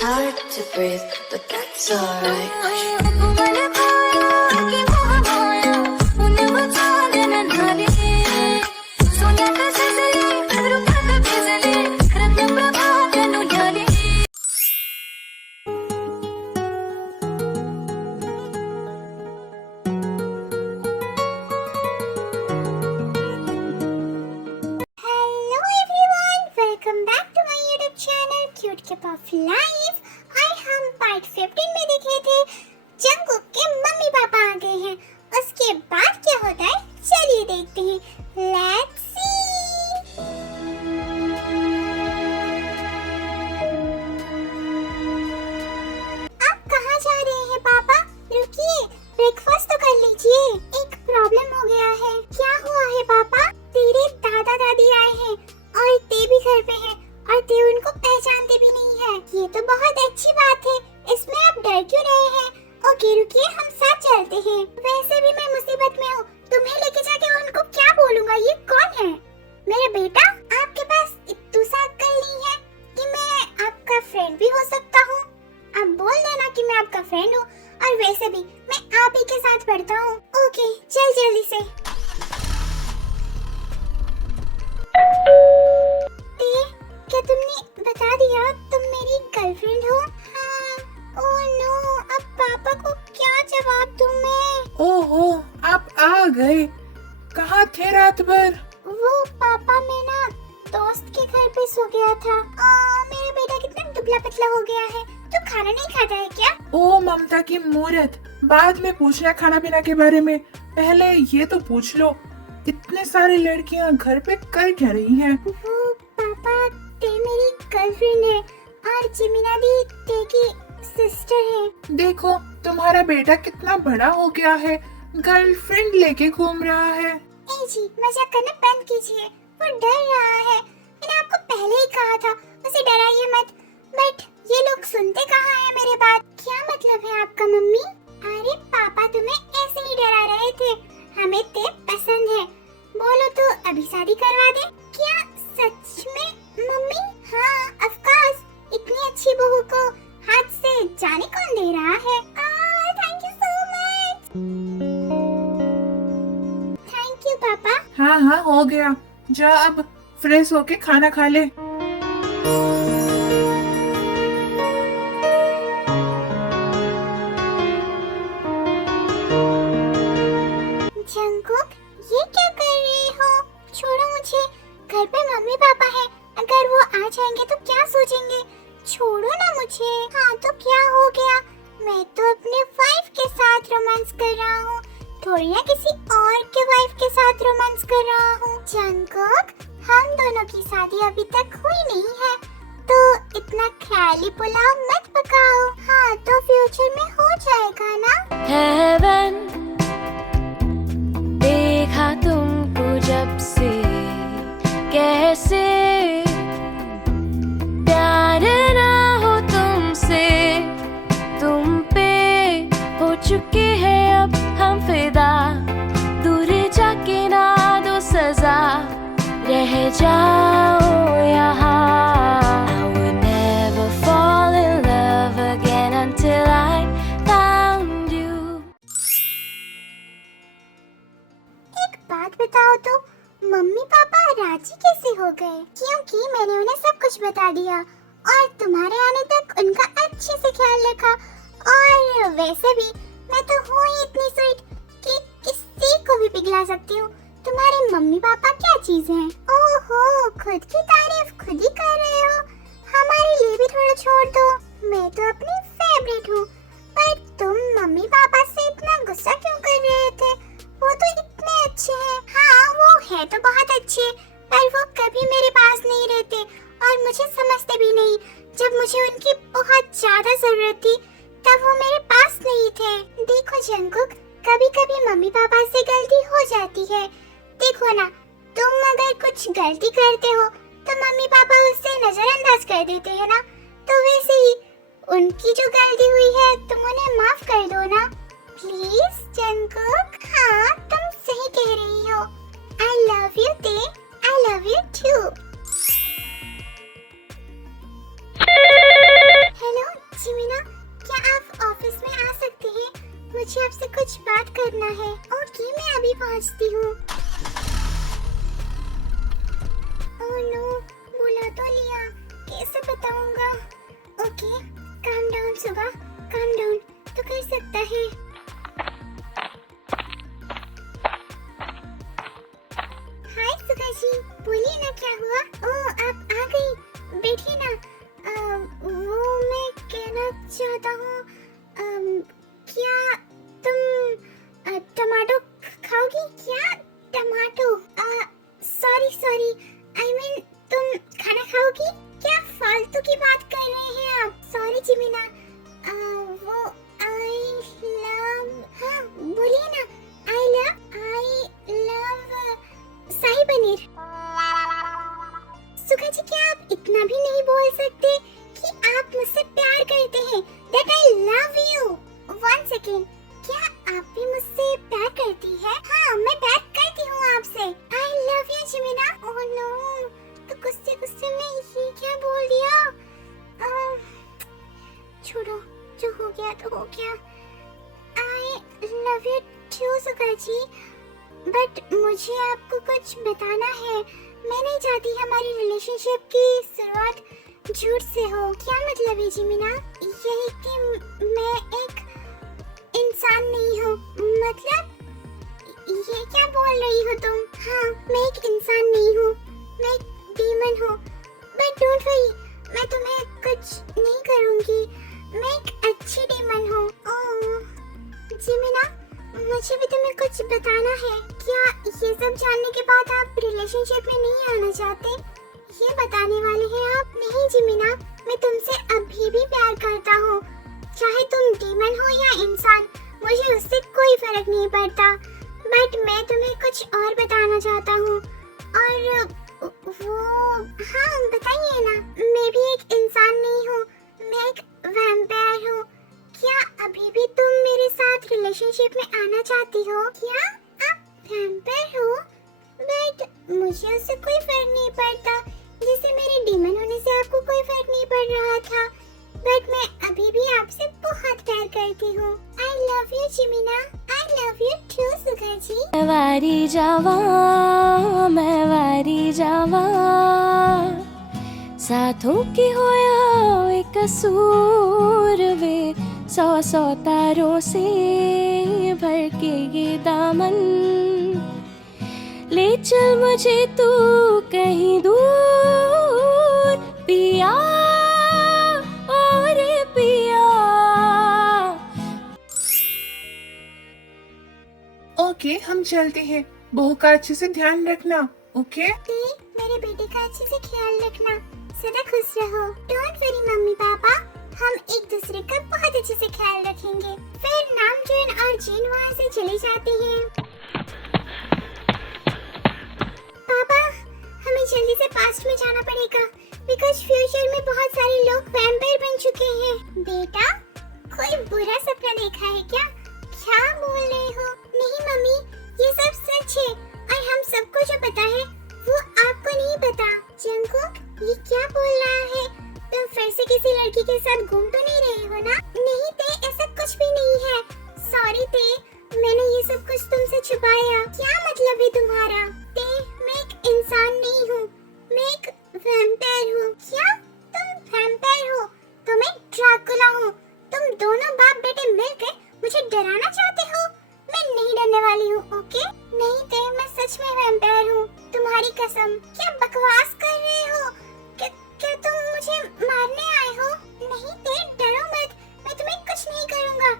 hard to breathe, but that's alright. Of life. और हम part 15 में देखे थे जंगकुक के मम्मी पापा आ गए हैं। उसके बाद क्या होता है चलिए देखते हैं। Let's see. आप कहाँ जा रहे हैं पापा? रुकिए, ब्रेकफास्ट तो कर लीजिए। एक प्रॉब्लम हो गया है। क्या हुआ है पापा? तेरे दादा दादी आए हैं और ते भी घर पे हैं और ते उनको पहचानते भी नहीं है। ये तो बहुत अच्छी बात है, इसमें आप डर क्यों रहे हैं? ओके रुकिए, हम साथ चलते हैं। वैसे भी मैं मुसीबत में हूँ, तुम्हें लेके जाके उनको क्या बोलूँगा? ये कौन है? मेरा बेटा? आपके पास इतनी सा अक्ल नहीं है कि मैं आपका फ्रेंड भी हो सकता हूँ? आप बोल देना कि मैं आपका फ्रेंड हूँ, और वैसे भी मैं आप ही के साथ पढ़ता हूँ। ओके चल जल्दी से। क्या तुमने बता दिया तुम मेरी गर्लफ्रेंड हो? हाँ। ओह नो, अब पापा को क्या जवाब दूं मैं? ओहो, आप आ गए। कहाँ थे रात भर? वो पापा, मैं ना दोस्त के घर पे सो गया था। मेरा बेटा कितना दुबला पतला हो गया है। तू खाना नहीं खाता है क्या? ओ ममता की मूर्त, बाद में पूछना खाना पीना के बारे में, पहले ये तो पूछ लो, इतने सारी लड़कियाँ घर पे कर क्या रही हैं? वो पापा, ते मेरी गर्लफ्रेंड है और जिमिना भी ते की सिस्टर है। देखो तुम्हारा बेटा कितना बड़ा हो गया है, गर्लफ्रेंड लेके घूम रहा है। ए जी, मजाक करना बंद कीजिए। वो डर रहा है, मैंने आपको पहले ही कहा था उसे डराइए मत। बट ये लोग सुनते कहाँ हैं मेरे बात? क्या मतलब है आपका मम्मी? अरे पापा तुम्हें ऐसे ही डरा रहे थे। हमें ते पसंद है। बोलो तो अभी शादी करवा दे? क्या सच में मम्मी? हाँ ऑफ कोर्स, इतनी अच्छी बहू को हाथ से जाने कौन दे रहा है? Thank you so much. Thank you पापा। हाँ हाँ हो गया, जा अब फ्रेश होके खाना खा ले। जंगकुक, ये क्या कर रहे हो? छोड़ो मुझे, घर पे मम्मी पापा है, अगर वो आ जाएंगे तो क्या सोचेंगे? छोड़ो ना मुझे। हाँ तो क्या हो गया? मैं तो अपने वाइफ के साथ रोमांस कर रहा हूँ, थोड़ी ना किसी और के वाइफ के साथ रोमांस कर रहा हूँ। जंगकुक, हम दोनों की शादी अभी तक हुई नहीं है, तो इतना ख्याली पुलाव मत पकाओ। हाँ तो फ्यूचर में हो जाएगा ना। Heaven, देखा तुमको जब से कैसे प्यार ना हो तुमसे, तुम पे हो चुके हैं अब हम फिदा, दूर जाके ना दो सजा, रह जाओ यहाँ। I would never fall in love again until I found you. एक बात बताओ तो, मम्मी पापा राजी कैसे हो गए? क्योंकि मैंने उन्हें सब कुछ बता दिया और तुम्हारे आने तक उनका अच्छे से ख्याल रखा। और वैसे भी मैं तो हूँ ही इतनी स्वीट कि किसी को भी पिघला सकती हूँ। तुम्हारे मम्मी पापा क्या चीज हैं? ओहो, खुद की तारीफ खुद ही कर रहे हो। हमारे लिए भी थोड़ा छोड़ दो, मैं तो अपनी फेवरेट हूँ। पर तुम मम्मी पापा से इतना गुस्सा क्यों कर रहे थे? वो तो इतने अच्छे हैं। हाँ वो है तो बहुत अच्छे, पर वो कभी मेरे पास नहीं रहते और मुझे समझते भी नहीं। जब मुझे उनकी बहुत ज्यादा जरूरत थी तब वो मेरे पास नहीं थे। देखो जंगकुक, कभी कभी मम्मी पापा से गलती हो जाती है। देखो ना, तुम अगर कुछ गलती करते हो तो मम्मी पापा उससे नजरअंदाज कर देते हैं ना, तो वैसे ही उनकी जो गलती हुई है तुम उन्हें माफ कर दो ना प्लीज जंगकुक। हाँ तुम सही कह रही हो। आई लव यू ते, I love you too. Hello Suga, calm down, तो कर सकता है। हाय सुगा जी, बोलिए ना क्या हुआ? ओह आप आ गई, बैठिए ना। वो मैं कहना चाहता हूँ, क्या तुम टमाटो खाओगी क्या? टमाटो? सॉरी, आई मीन तुम खाना खाओगी क्या? फालतू की बात कर रहे हैं आप। सॉरी जिमिना, वो आई लव, हाँ बोलिए ना। आई लव शाही पनीर। सुगा जी क्या आप इतना भी नहीं बोल सकते कि आप मुझसे प्यार करते हैं? That I love you. One second, क्या आप भी मुझसे प्यार करती है? हाँ मैं प्यार करती हूँ आपसे। I love you जिमिना। Oh no, तो गुस्से में ये क्या बोल दिया? छोड़ो, जो हो गया तो हो गया। I love you too Suga ji, but मुझे आपको कुछ बताना है। मैं नहीं चाहती हमारी रिलेशनशिप की शुरुआत झूठ से हो। क्या मतलब है जिमिना? यही कि मैं एक इंसान नहीं हूँ। मतलब ये क्या बोल रही हो तुम? हाँ मैं एक इंसान नहीं हूँ, मैं एक डीमन हूँ। बट डोंट वरी, मैं तुम्हें कुछ नहीं करूँगी, मैं एक अच्छी डीमन हूँ। ओह जिमिना, मुझे भी तुम्हें कुछ बताना है। क्या ये सब जानने के बाद आप रिलेशनशिप में नहीं आना चाहते? ये बताने वाले हैं आप? नहीं जिमिना, मैं तुमसे अभी भी प्यार करता हूँ, चाहे तुम डीमन हो या इंसान, मुझे उससे कोई फर्क नहीं पड़ता। बट मैं तुम्हें कुछ और बताना चाहता हूँ। और वो, हाँ बताइए ना। मैं भी एक इंसान नहीं हूँ, मैं एक वैम्पायर हूँ। क्या अभी भी तुम मेरे साथ रिलेशनशिप में आना चाहती हो? क्या आप वैम्पायर हो? बट मुझे उससे कोई फर्क नहीं पड़ता, जैसे मेरे डीमन होने से आपको कोई फर्क नहीं पड़ रहा था। बट मैं अभी भी आपसे बहुत प्यार करती हूँ। I love you जिमिना, I love you too Suga जी। मैं वारी जावा साथों की होया एक कसूर वे, सौ तारों से भर के ये दामन, ले चल मुझे तू कहीं दूर पिया, और पिया। ओके हम चलते हैं, बहू का अच्छे से ध्यान रखना। ओके मेरे बेटे का अच्छे से ख्याल रखना, सदा खुश रहो। डोंट वरी मम्मी पापा, हम एक दूसरे का बहुत अच्छे से ख्याल रखेंगे। फिर नामजोन और जीन वहाँ से चले जाते हैं। पापा हमें जल्दी से पास्ट में जाना पड़ेगा, बिकॉज फ्यूचर में बहुत सारे लोग वैम्पायर बन चुके हैं। बेटा कोई बुरा सपना देखा है क्या? क्या बोल रहे हो? नहीं मम्मी, ये सब सच है, और हम सबको जो पता है वो आपको नहीं पता। जंगकुक ये क्या बोल रहा है? तुम फिर से किसी लड़की के साथ घूम तो नहीं रहे हो ना? नहीं ते, ऐसा कुछ भी नहीं है। सॉरी ते, मैंने ये सब कुछ तुमसे छुपाया। क्या मतलब है तुम्हारा? ते, मैं एक इंसान नहीं हूँ, मैं एक वैम्पायर हूँ। क्या तुम वैम्पायर हो? तो मैं ड्रैकुला हूँ। तुम दोनों बाप बेटे मिलकर मुझे डराना चाहते हो? मैं नहीं डरने वाली हूँ, ओके? नहीं ते, मैं सच में वैम्पायर हूँ, तुम्हारी कसम। क्या बकवास कर रहे हो? क्या तुम मुझे मारने आए हो? नहीं ते, डरो मत, मैं तुम्हें कुछ नहीं करूँगा।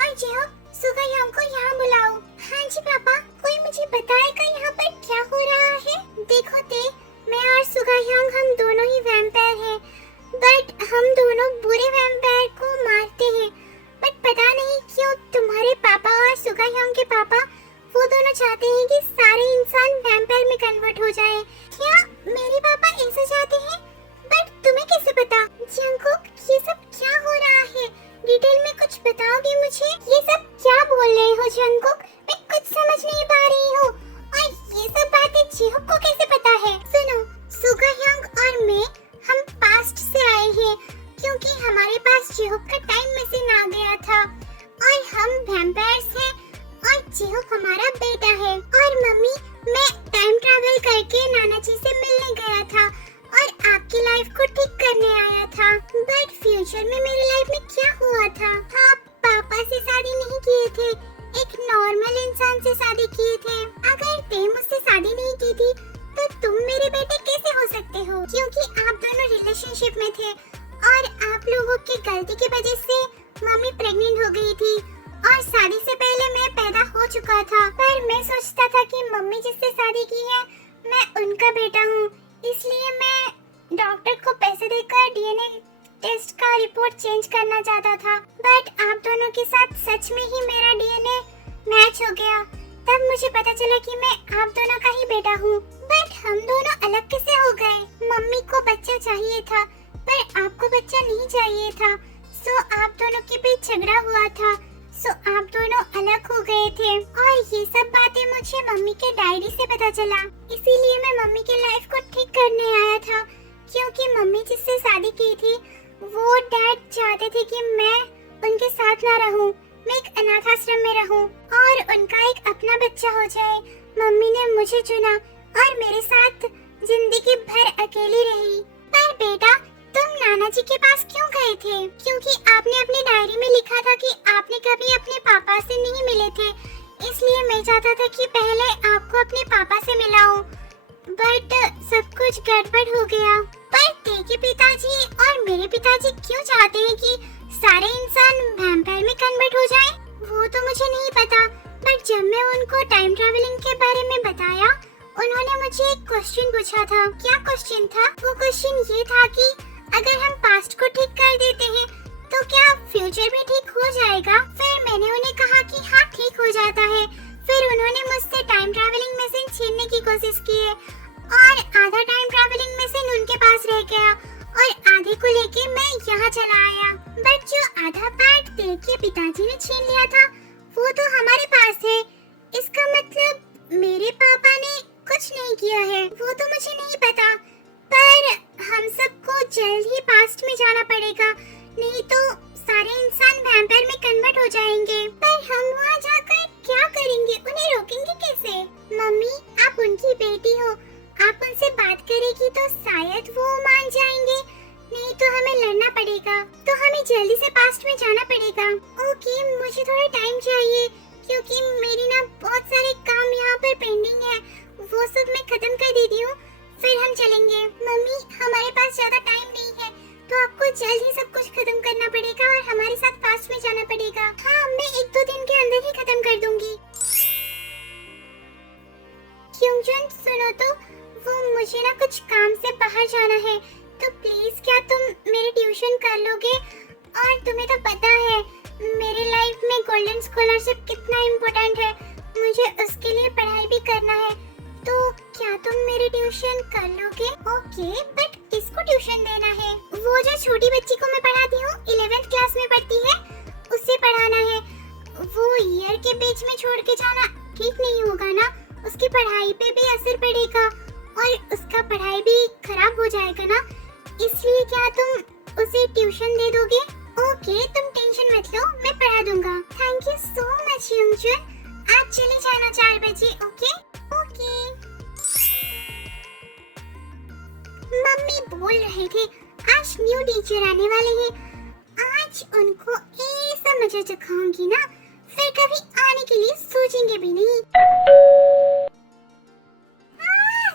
और जेहो, सुगायांग को यहाँ बुलाओ। हाँ जी पापा, कोई मुझे बताएगा यहाँ पर क्या हो रहा है? देखो ते, मैं और सुगायांग हम दोनों ही वैम्पायर हैं, बट हम दोनों बुरे वैम्पायर को मारते हैं। बट पता नहीं क्यों तुम्हारे पापा और सुगायांग के पापा वो दोनों चाहते हैं कि सारे इंसान वैम्पायर में कन्वर्ट हो जाएं। क्या मेरे पापा ऐसा चाहते हैं? बट तुम्हें कैसे पता? जंगकुक ये सब क्या हो रहा है? डिटेल में कुछ बताओगे मुझे? ये सब क्या बोल रहे हो जंगकुक? मैं कुछ समझ नहीं पा रही हूँ। और ये सब बातें जेहोक को कैसे पता है? सुनो, सुगायांग और मैं हम पास्ट से आए हैं, क्योंकि हमारे पास जेहोक का टाइम मशीन आ गया था, और हम वैम्पायर्स हैं, और जेहोक हमारा बेटा है। और मम्मी, मैं टाइम ट्रैवल करके नाना जी से मिलने गया था और आपकी लाइफ को ठीक करने आया था। बट फ्यूचर में मेरी लाइफ में क्या हुआ था। आप पापा से शादी नहीं किए थे, एक नॉर्मल इंसान से शादी किए थे। अगर ते मुझसे शादी नहीं की थी तो तुम मेरे बेटे कैसे हो सकते हो? क्योंकि आप दोनों रिलेशनशिप में थे और आप लोगों की गलती की वजह से मम्मी प्रेग्नेंट हो गई थी और शादी से पहले मैं पैदा हो चुका था। पर मैं सोचता था कि मम्मी जिससे शादी की है मैं उनका बेटा हूँ, इसलिए मैं डॉक्टर को पैसे देकर डीएनए टेस्ट का रिपोर्ट चेंज करना चाहता था। बट आप दोनों के साथ सच में ही मेरा डीएनए मैच हो गया। तब मुझे पता चला कि मैं आप दोनों का ही बेटा हूँ। बट हम दोनों अलग कैसे हो गए? मम्मी को बच्चा चाहिए था पर आपको बच्चा नहीं चाहिए था, सो आप दोनों के बीच झगड़ा हुआ था, सो आप दोनों अलग हो गए थे। और ये सब बातें मुझे मम्मी के डायरी से पता चला, इसीलिए मैं मम्मी की लाइफ को ठीक करने आया था। क्योंकि मम्मी जिससे शादी की थी वो डैड चाहते थे कि मैं उनके साथ ना रहूं, मैं एक अनाथ आश्रम में रहूं और उनका एक अपना बच्चा हो जाए। मम्मी ने मुझे चुना और मेरे साथ जिंदगी भर अकेली रही। पर बेटा तुम नाना जी के पास क्यों गए थे? क्योंकि आपने अपनी डायरी में लिखा था कि आपने कभी अपने पापा से नहीं मिले थे, इसलिए मैं चाहता था कि पहले आपको अपने पापा से मिलाऊं। बट सब कुछ गड़बड़ हो गया। पर ते के पिताजी और मेरे पिताजी क्यों चाहते हैं कि सारे इंसान वैम्पायर में कन्वर्ट हो जाएं? वो तो मुझे नहीं पता। बट जब मैं उनको टाइम ट्रैवलिंग के बारे में बताया उन्होंने मुझे एक क्वेश्चन पूछा था। क्या क्वेश्चन था? वो क्वेश्चन ये था कि अगर हम पास्ट को ठीक कर देते हैं तो क्या फ्यूचर भी ठीक हो जाएगा? फिर मैंने उन्हें कहा कि हाँ ठीक हो जाता है। फिर उन्होंने मुझसे टाइम ट्रैवलिंग मशीन छीनने की कोशिश की है और आधा टाइम ट्रैवलिंग मशीन उनके पास रह गया और आधे को लेके मैं यहाँ चला आया। बट जो आधा पार्ट ते के पिताजी ने छीन लिया था वो तो हमारे पास है। इसका मतलब मेरे पापा ने कुछ नहीं किया है। वो तो मुझे नहीं पता, पर हम सबको जल्द ही पास्ट में जाना पड़ेगा, नहीं तो सारे इंसान वैम्पायर में कन्वर्ट हो जाएंगे। पर हम वहाँ जाकर क्या करेंगे? उन्हें रोकेंगे कैसे? मम्मी आप उनकी बेटी हो, आप उनसे बात करेगी तो शायद वो मान जाएंगे, नहीं तो हमें लड़ना पड़ेगा। तो हमें जल्दी से पास्ट में जाना पड़ेगा। ओके मुझे थोड़ा टाइम चाहिए क्योंकि मेरी ना बहुत सारे काम यहाँ पर पेंडिंग है, वो सब मैं खत्म कर देती हूँ, फिर हम चलेंगे। मम्मी हमारे पास ज्यादा टाइम नहीं है तो आपको जल्द ही सब कुछ खत्म करना पड़ेगा और हमारे साथ पास्ट में जाना पड़ेगा। हाँ मैं 1-2 दिन के अंदर ही खत्म कर दूंगी। क्योंजन सुनो तो, वो मुझे ना कुछ काम से बाहर जाना है, तो प्लीज क्या तुम मेरी ट्यूशन कर लोगे? और तुम्हें तो पता है मेरे लाइफ में गोल्डन स्कॉलरशिप कितना इम्पोर्टेंट है, मुझे उसके लिए पढ़ाई भी करना है, तो क्या तुम मेरी ट्यूशन कर लोगे? ओके बट किसको ट्यूशन देना है? वो जो छोटी बच्ची को मैं पढ़ाती हूँ 11th क्लास में पढ़ती है, उसे पढ़ाना है। वो ईयर के बीच में छोड़ के जाना ठीक नहीं होगा ना, उसकी पढ़ाई पे भी असर पड़ेगा और उसका पढ़ाई भी खराब हो जाएगा ना, इसलिए क्या तुम उसे ट्यूशन दे दोगे? ओके तुम टेंशन मत लो, मैं पढ़ा दूंगा। थैंक यू सो मच युंगजुन, आज चले जाना 4 बजे। Okay okay. मम्मी बोल रहे थे आज न्यू टीचर आने वाले हैं, आज उनको ऐसा मजा चखाऊंगी ना फिर कभी आने के लिए सोचेंगे भी नहीं।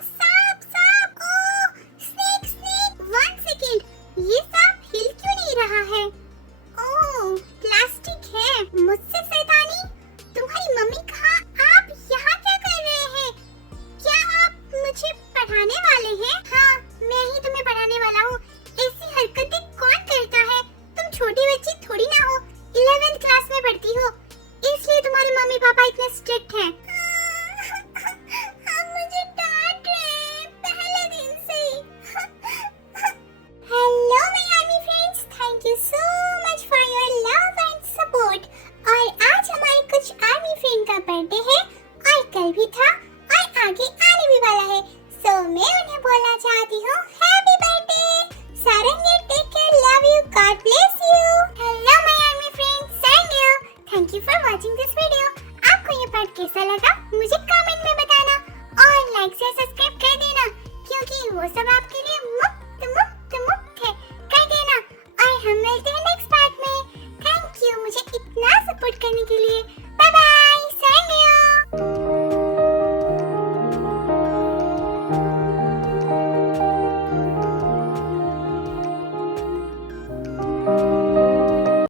सांप सांप, ओह स्नेक स्नेक। 1 सेकेंड, ये सांप हिल क्यों नहीं रहा है? ओह प्लास्टिक है। मुझसे शैतानी, तुम्हारी मम्मी कहाँ? आप यहाँ क्या कर रहे हैं? क्या आप मुझे पढ़ाने वाले हैं? हाँ मैं ही तुम्हें पढ़ाने वाला हूँ। ऐसी हरकतें कौन करता है? तुम छोटी बच्ची थोड़ी ना हो, 11th क्लास में पढ़ती हो, इसलिए तुम्हारे मम्मी पापा इतने स्ट्रिक्ट हैं। हम मुझे डांट रहे हैं पहले दिन से ही। Hello my army friends, thank you so much for your love and support. और आज हमारे कुछ आर्मी फ्रेंड का बर्थडे है और कल भी था